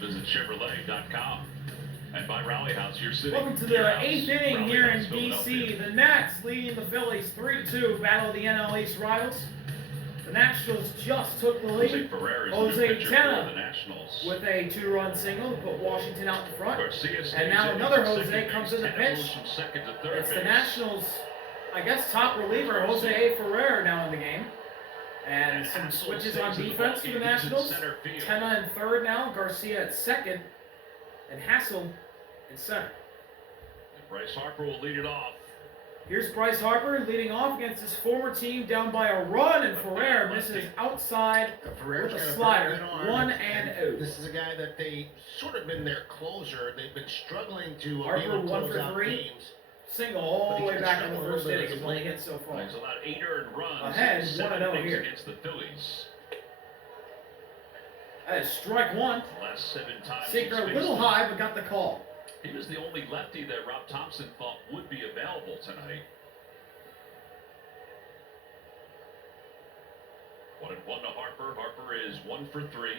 visit Chevrolet.com. And by Rally House, your city. Welcome to the 8th inning here in D.C. The Nats leading the Phillies 3-2, battle of the NL East rivals. The Nationals just took the lead. Jose Tena with a 2-run single to put Washington out in front. And now another Jose comes in the pitch. It's the Nationals, I guess, top reliever, Jose Ferrer, now in the game. And some switches on defense for the Nationals. Tena in third now, Garcia at second, and Hassel in center. Bryce Harper will lead it off. Here's Bryce Harper leading off against his former team, down by a run, and Ferrer misses outside with a slider, 1-0. This is a guy that they sort of been their closer. They've been struggling to Harper 1 for 3, games. Single all the way back in the first inning. He's only hit so far. He's allowed 8 earned runs. Ahead, 1-0 here against the Phillies. That is strike one. Last 7 times. Sinker a little high, but got the call. He was the only lefty that Rob Thompson thought would be available tonight. 1-1 to Harper. Harper is 1 for 3.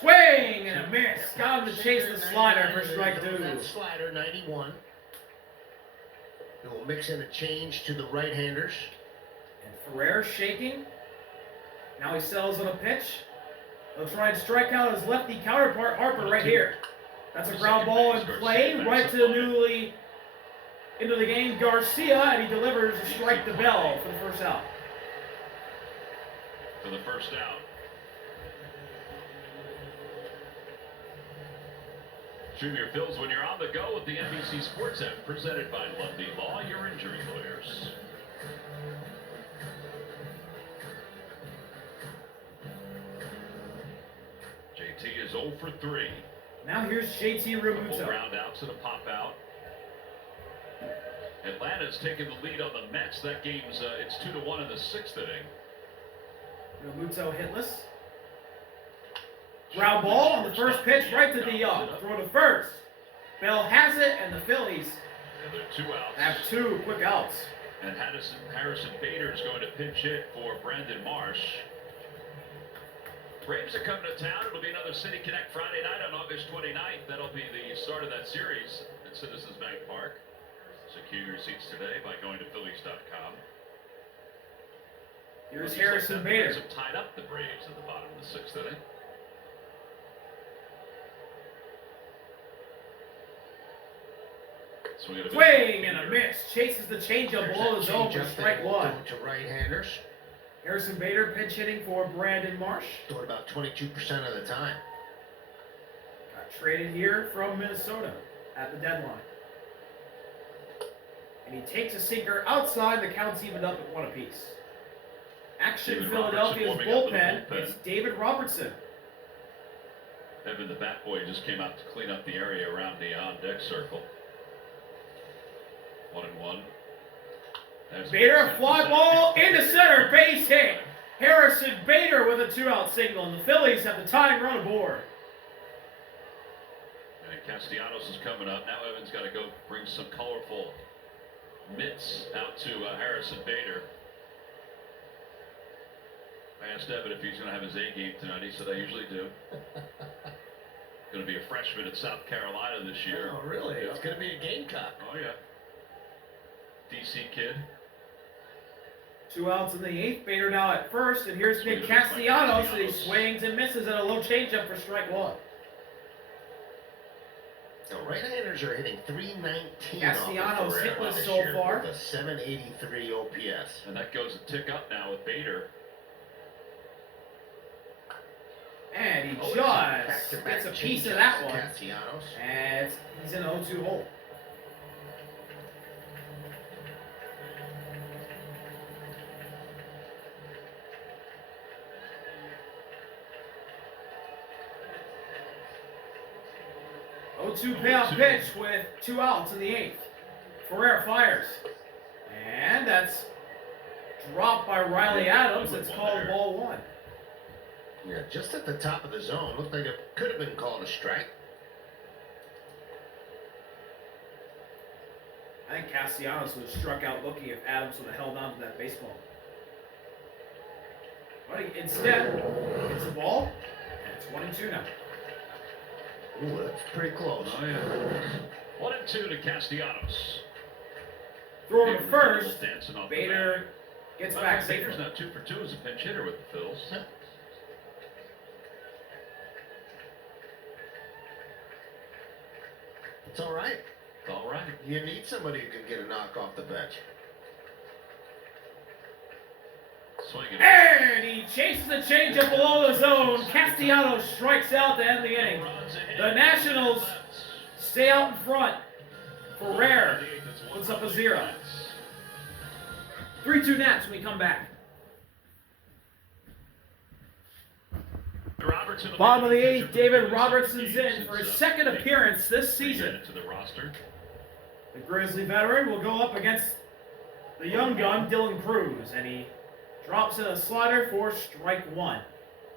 Swing and a miss. Got him to chase the slider for strike 2. That slider, 91. And we'll mix in a change to the right-handers. And Ferrer shaking. Now he settles on a pitch. He'll try and strike out his lefty counterpart, Harper, right here. That's a ground ball in play, right to the newly into the game Garcia, and he delivers a strike to Bell for the first out. For the first out. Stream your fills when you're on the go with the NBC Sports app, presented by Lundy Law, your injury lawyers. JT is 0 for 3. Now here's JT Realmuto. Round outs and a pop out. Atlanta's taking the lead on the Mets. That game's it's 2-1 in the 6th inning. Realmuto hitless. Ground ball on the first pitch, right to the throw to first. Bell has it, and the Phillies have 2 quick outs. And Harrison Bader is going to pinch hit for Brandon Marsh. Braves are coming to town. It'll be another City Connect Friday night on August 29th. That'll be the start of that series at Citizens Bank Park. Secure your seats today by going to Phillies.com. Here's Harrison Bader. Have tied up the Braves at the bottom of the 6th inning. Swing and a miss. Chases the changeup below the zone for strike 1. To right-handers. Harrison Bader pinch hitting for Brandon Marsh. Throw it about 22% of the time. Got traded here from Minnesota at the deadline. And he takes a sinker outside. The count's evened up at 1 apiece. Action Philadelphia's bullpen. It's David Robertson. Evan, the bat boy, just came out to clean up the area around the on-deck circle. 1-1. Bader, a fly ball into center, base hit. Harrison Bader with a 2-out single, and the Phillies have the tying run aboard. And Castellanos is coming up. Now Evans got to go bring some colorful mitts out to Harrison Bader. I asked Evan if he's going to have his A game tonight. He said, I usually do. Going to be a freshman at South Carolina this year. Oh, really? Yeah. It's going to be a Gamecock. Oh, yeah. DC kid. 2 outs in the 8th. Bader now at first, and here's Nick Castellanos, and he swings and misses at a low changeup for strike 1. The right-handers are hitting .319. Castellanos hitless so far. With a .783 OPS. And that goes a tick up now with Bader. And he just gets a piece of that one. Castellanos. And he's in an 0-2 hole. Payoff pitch with 2 outs in the 8th. Ferrer fires. And that's dropped by Riley Adams. It's called ball 1. Yeah, just at the top of the zone. Looked like it could have been called a strike. I think Castellanos would have struck out looking if Adams would have held on to that baseball. But instead, it's a ball, and it's 1-2 now. Ooh, that's pretty close. Oh, yeah. 1-2 to Castellanos. Throw to first. Dancing off Bader gets back safely. Bader's now 2 for 2 as a pinch hitter with the Phils. It's all right. All right. You need somebody who can get a knock off the bench. Swinging. And he chases a changeup below the zone. Castellanos strikes out to end the inning. The Nationals stay out in front. Ferrer puts up a 0. 3-2 Nats when we come back. Bottom of the 8th, David Robertson's in for his second appearance this season. The Grizzly veteran will go up against the young gun, Dylan Cruz, and he drops in a slider for strike 1.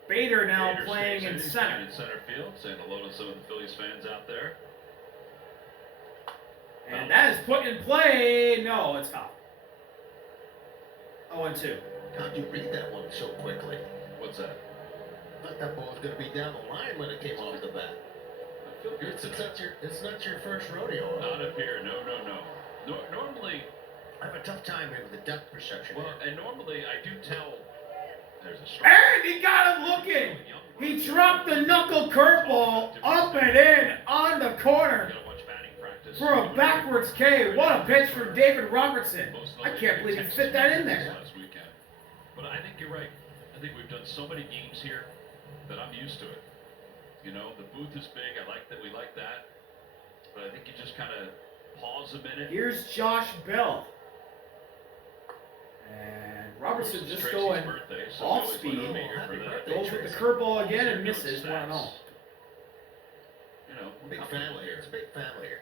Bader now playing in center. In center field, saying hello to some of the Phillies fans out there. And that is put in play. No, it's foul. 0-2. How'd you read that one so quickly? What's that? I thought that ball was going to be down the line when it came off the bat. I feel good today. It's not your first rodeo. Not up here. No. Normally, I have a tough time here with the depth perception. Well, and normally I do tell. There's a strike. And he got him looking. He dropped the knuckle curveball up and in on the corner for a backwards K. What a pitch from David Robertson. I can't believe he fit that in there. Last weekend. But I think you're right. I think we've done so many games here that I'm used to it. You know, the booth is big. I like that. We like that. But I think you just kind of pause a minute. Here's Josh Bell. And Robertson just Tracy's going birthday, so off we speed. always wanna be here for that. Goes with the curveball again and misses 1-0. You know, Big family here. It's a big family here.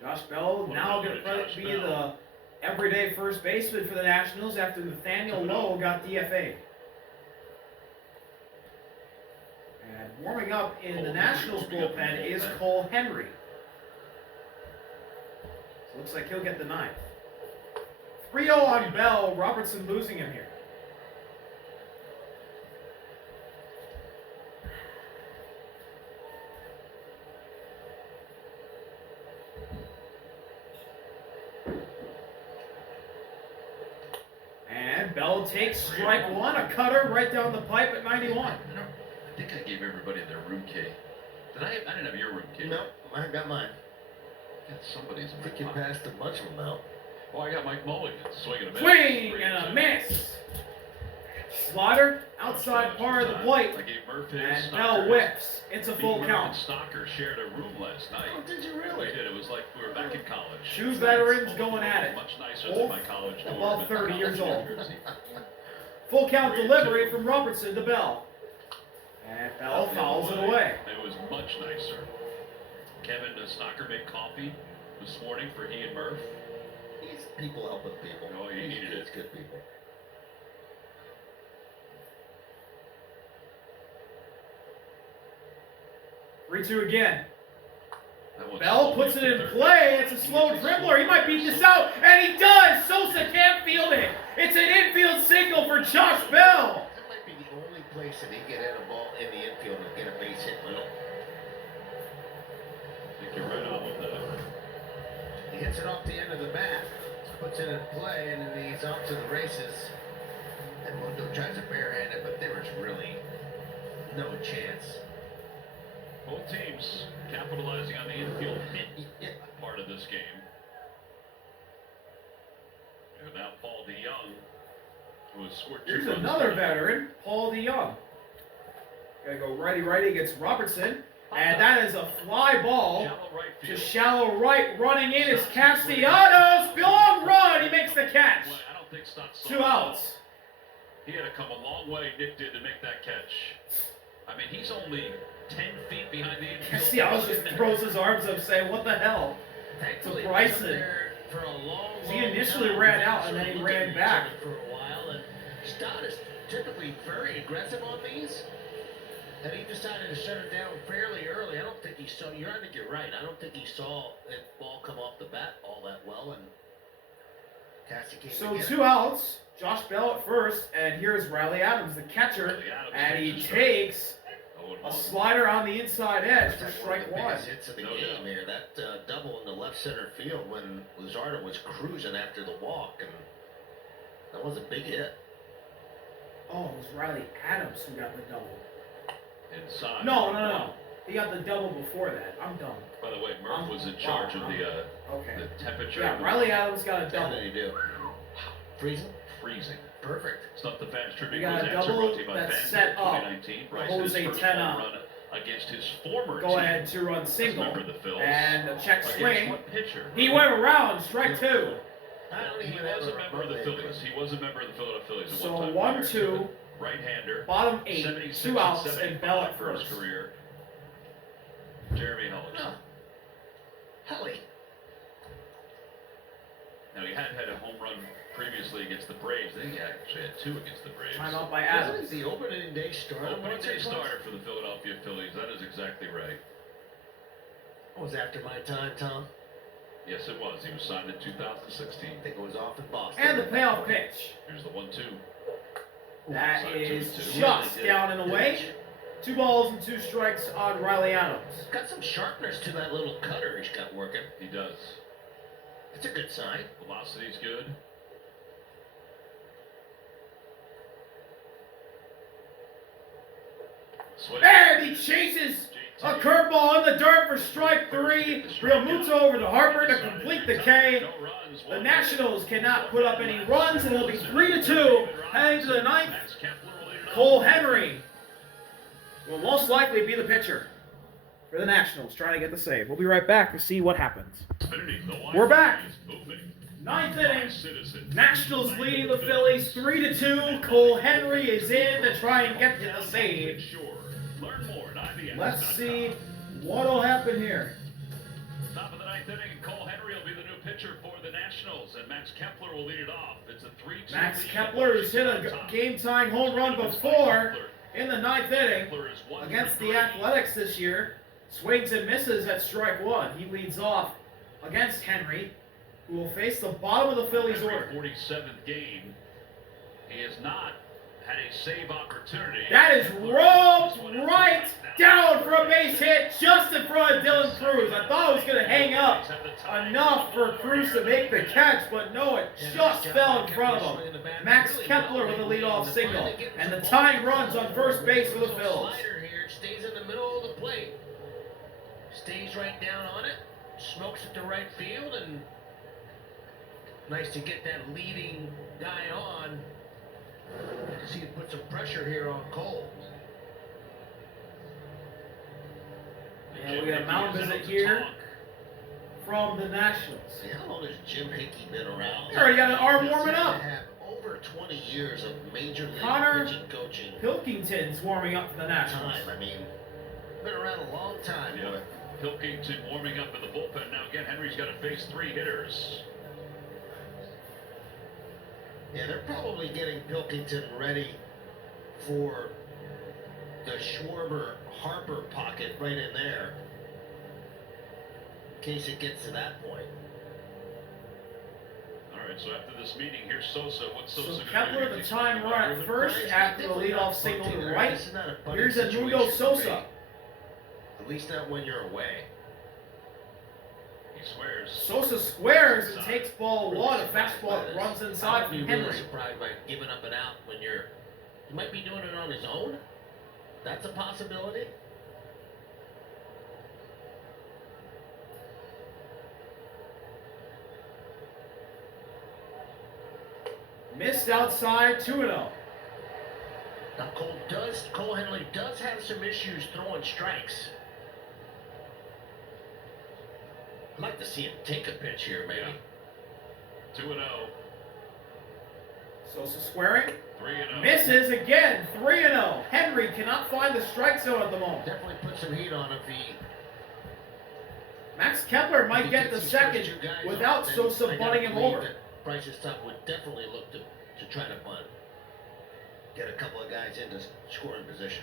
Josh Bell now going to be the everyday first baseman for the Nationals after Nathaniel Lowe got DFA'd. And warming up in the Nationals bullpen is Cole Henry. So looks like he'll get the 9th. 3-0 on Bell. Robertson losing him here. And Bell takes strike 1, a cutter right down the pipe at 91. I think I gave everybody their room key. I didn't have your room key. No, I got mine. Got somebody's. I think you passed a bunch of them out. Oh, I got Mike Mulligan swinging a miss. Swing and a miss. Slider outside part of the plate. I gave Murph his. And Bell whips. It's a full count. Stocker shared a room last night. Oh, did you really? We did. It was like we were back in college. Two veterans going at it. Much nicer than my college dorm. Above 30 years old. Full count delivery from Robertson to Bell. And Bell fouls it away. It was much nicer. Kevin Stocker made coffee this morning for he and Murph. He's people helping people. Oh, he needed it. It's good people. Three-two again. Bell puts it in play. It's a slow dribbler. He might beat this out. And he does. Sosa can't field it. It's an infield single for Josh Bell. That might be the only place that he can hit a ball in the infield and get a base hit with it. I think you're right on with that. He hits it off the end of the bat, puts it in play, and then he's off to the races. And Mundo tries to barehand it, but there was really no chance. Both teams capitalizing on the infield hit part of this game. And now Paul DeYoung, who has scored 2 Here's runs. another veteran, Paul DeYoung. Gotta go righty-righty against Robertson. And that is a fly ball Shallow right to field. shallow right. Running in is Castellanos. Long run. He makes the catch. I don't think Stotts saw 2 that. outs. He had to come a long way, Nick did, to make that catch. I mean, he's only 10 feet behind the infield. Castellanos just throws his arms up saying, what the hell? Thankfully, To Bryson. For a long, He initially ran out and then he ran back. For a while, and Stott is typically very aggressive on these. And he decided to shut it down fairly early. I don't think he saw. I think you're right. I don't think he saw that ball come off the bat all that well. And Cassie came. So 2 outs. Josh Bell at first, and here's Riley Adams, the catcher, and he takes A slider on the inside edge for strike one. Hits of the game here. That double in the left center field when Luzardo was cruising after the walk, and that was a big hit. Oh, it was Riley Adams who got the double. Inside. No. He got the double before that. I'm dumb. By the way, Murph was in charge of the temperature. Yeah, Riley Adams got a double. How did he do? Freezing? Freezing. Perfect. Stuff the Fans We Tribute got was a answered double brought to you by that's Fans set up. 2019. Bryce Jose his first 10 home up. run against his former Go team. ahead, 2-run single. Remember the Phillies. And a check Against swing. what pitcher? He went around, strike two. He was a member of the Phillies. He was a member of the Philadelphia Phillies at So one time. 1-2. Right-hander. Bottom 8. 76 2 outs and 75 Bell at for his first. career. Jeremy Hellick. No. Helly. Now he had a home run previously against the Braves. I think he actually had 2 against the Braves. Time out by Wasn't Adams. he the opening day starter? Opening day starter for the Philadelphia Phillies. That is exactly right. That was after my time, Tom. Yes, it was. He was signed in 2016. I think it was off in Boston. And the payoff pitch. Here's the 1-2. That Signed is 2-2. just down and away. 2 balls and 2 strikes on Riley Adams. Got some sharpness to that little cutter he's got working. He does. It's a good sign. Velocity's good. Swing. And he chases a curveball in the dirt for strike 3. Realmuto over to Harper to complete the K. The Nationals cannot put up any runs, and it'll be 3-2 heading to the ninth. Cole Henry will most likely be the pitcher for the Nationals, trying to get the save. We'll be right back to see what happens. We're back. Ninth inning. Nationals leading the Phillies 3-2. Cole Henry is in to try and get to the save. Let's see what'll happen here. Top of the ninth inning, and Cole Henry will be the new pitcher for the Nationals, and Max Kepler will lead it off. It's a 3-2 Max lead. Kepler has hit a game-tying home run before in the ninth inning against the Athletics this year. Swings and misses at strike 1. He leads off against Henry, who will face the bottom of the Phillies order. 47th game. He has not had a save opportunity. That is rolled right down for a base hit just in front of Dylan Cruz. I thought it was going to hang up enough for Cruz to make the catch, but no, it just fell in front of him. Max Kepler with a leadoff single, and the tying runs on first base for the Phillies. Slider here stays in the middle of the plate. Stays right down on it. Smokes it to right field, and nice to get that leading guy on. See, it put some pressure here on Cole. And we got a mound visit here from the Nationals. See, how long has Jim Hickey been around? He already got an arm warming up. Have over 20 years of major league Connor pitching coaching. Pilkington's warming up for the Nationals. Time. I mean, been around a long time. Yeah. Boy. Pilkington warming up in the bullpen. Now again, Henry's got to face 3 hitters. Yeah, they're probably getting Pilkington ready for the Schwarber-Harper pocket right in there, in case it gets to that point. All right, so after this meeting, here's Sosa. What's Sosa So going to Kepler, do? the tying run at first after the leadoff single to the right. This is not a bunting Here's Edmundo situation for me. Sosa. At least not when you're away. He swears. Sosa squares and takes ball 1. A fastball that runs inside I'd be from really Henry. surprised by giving up an out when he might be doing it on his own. That's a possibility. Missed outside, 2-0. Now Cole Henley does have some issues throwing strikes. I'd like to see him take a pitch here, maybe. 2-0. Sosa squaring. 3-0. Misses again, 3-0. Henry cannot find the strike zone at the moment. Definitely put some heat on if he. Max Kepler might get the second without Sosa bunting him over. Bryce's Tuck would definitely look to try to bunt. Get a couple of guys into scoring position.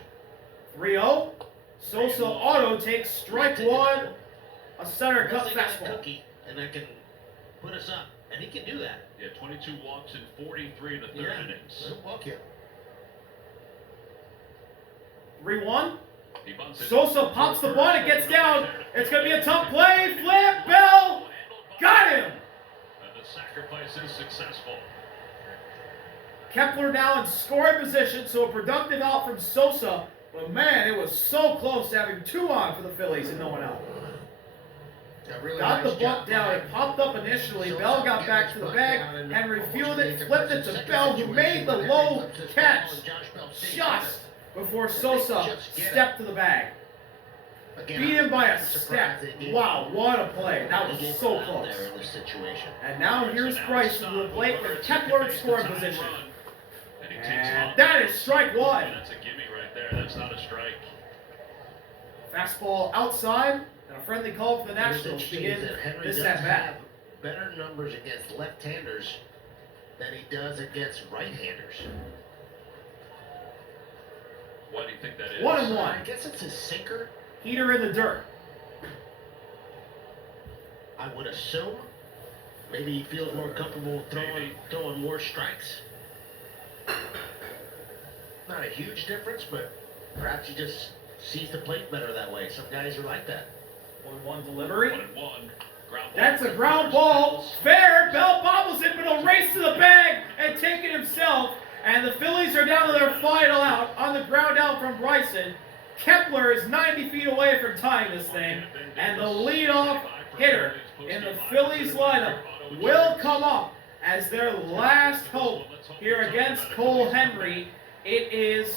3-0. Sosa auto takes strike 1. A center cut Unless they got a fastball. cookie, and that can put us up. And he can do that. Yeah, 22 walks in 43 in the third innings. He'll walk you. 3-1. Sosa pops the bunt, it gets down. It's going to be a tough play. Flip, Bell, got him. And the sacrifice is successful. Kepler now in scoring position, so a productive out from Sosa. But man, it was so close to having 2 on for the Phillies and no one out. Really got nice the bunt down. It popped up initially. So Bell got back to the bag. Henry fielded it, flipped it to Bell, who made the low catch just before Sosa stepped to the bag. Beat him by a step. Wow, what a play. That was so close. And now here's Price to the plate with Kepler in scoring position. And that is strike 1. That's a gimme right there. That's not a strike. Fastball outside. And a friendly call for the Nationals to begin this at-bat. Better numbers against left-handers than he does against right-handers. Why do you think that is? 1-1. I guess it's his sinker. Heater in the dirt. I would assume. Maybe he feels more comfortable throwing more strikes. Not a huge difference, but perhaps he just sees the plate better that way. Some guys are like that. 1-1 delivery. 1-1. That's a ground ball. Fair. Bell bobbles it, but he'll race to the bag and take it himself. And the Phillies are down to their final out on the ground out from Bryson. Kepler is 90 feet away from tying this thing. And the leadoff hitter in the Phillies lineup will come up as their last hope here against Cole Henry. It is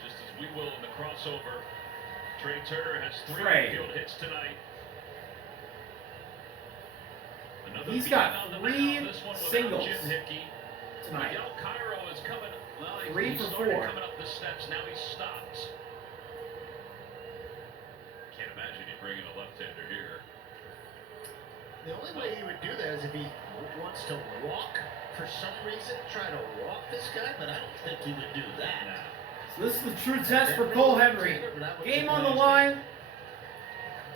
just as we will in the crossover. Trey Turner has 3 field hits tonight. He's got 3 singles tonight. Miguel Cairo is coming. Well, 3 for 4. Coming up the steps. Now he stops. Can't imagine you bringing a left-hander here. The only way he would do that is if he wants to walk for some reason, try to walk this guy, but I don't think he would do that. So this is the true test for Cole Henry. Game on the line.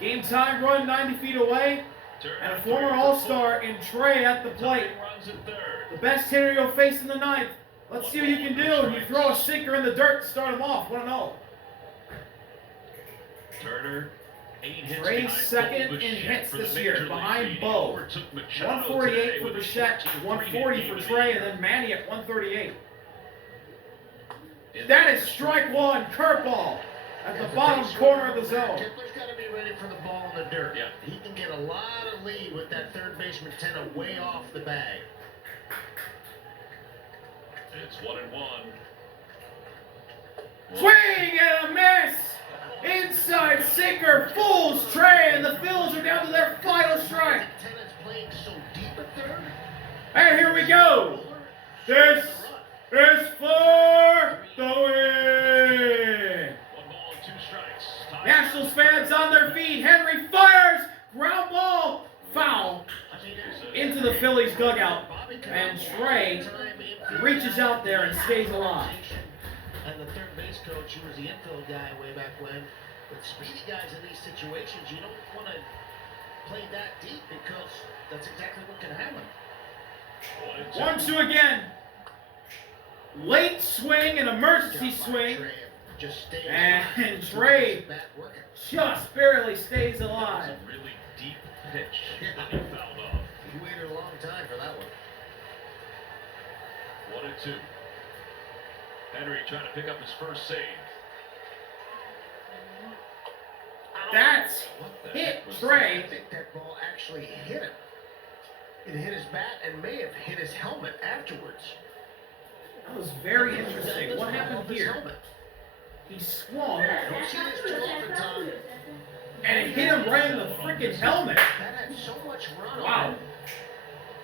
Game time run 90 feet away. And a former All-Star in Trey at the plate. The best hitter you'll face in the 9th. Let's see what you can do. You throw a sinker in the dirt to start him off. 1-0. Turner, 8 hits. Trey's second in hits this year, behind Bo. 148 for Bichette, 140 for Trey, and then Manny at 138. That is strike 1, curveball at the bottom corner of the zone. Kepler's got to be ready for the ball in the dirt. Yeah. He can get a lot of lead with that third baseman tenor way off the bag. It's 1-1. Swing and a miss! Inside sinker fools Trey, and the Phillies are down to their final strike. Tenant's playing so deep at third. And here we go. This is for the win. 1 ball and 2 strikes. Nationals fans on their feet. Henry fires. Ground ball. Foul into the Phillies dugout. And Trey reaches out there and stays alive. And the third base coach, who was the infield guy way back when. But speedy guys in these situations, you don't want to play that deep because that's exactly what can happen. 1-2 again. Late swing, an emergency swing. And Trey just barely stays alive. That's a really deep pitch that he fouled off. He waited a long time for that one. 1-2. Henry trying to pick up his first save. That's hit Trey. I think that ball actually hit him. It hit his bat and may have hit his helmet afterwards. That was very interesting. What happened here? He swung, Don't see this too often, Tom. and it hit him right in the freaking helmet. That had so much run Wow. on it.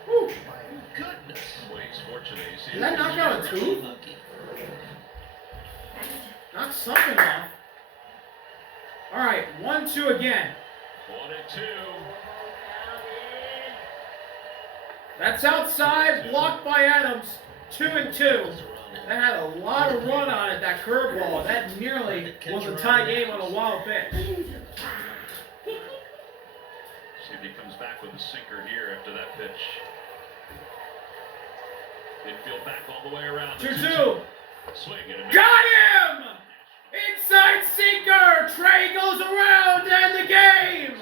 Whew. My goodness. Well, he's fortunate. You see Did that knock out a tooth? Knock something off. All right, 1-2 again. 1-2. That's outside, blocked by Adams. 2-2. That had a lot of run on it, that curveball. That nearly was a tie game on a wild pitch. See if he comes back with a sinker here after that pitch. Infield back all the way around. 2-2. Swing and a miss. Got him! Inside! line sinker. Trey goes around and the game.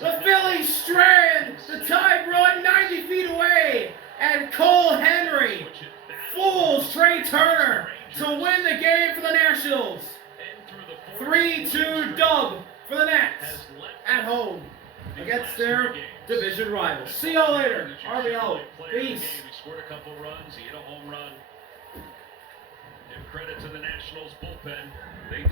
The Phillies strand the time run 90 feet away. And Cole Henry fools Trey Turner to win the game for the Nationals. 3-2 dub for the Nats at home against their division rivals. See y'all later. RBO. Peace. He scored a couple runs. He hit a home run. Give credit to the Nationals bullpen. They threw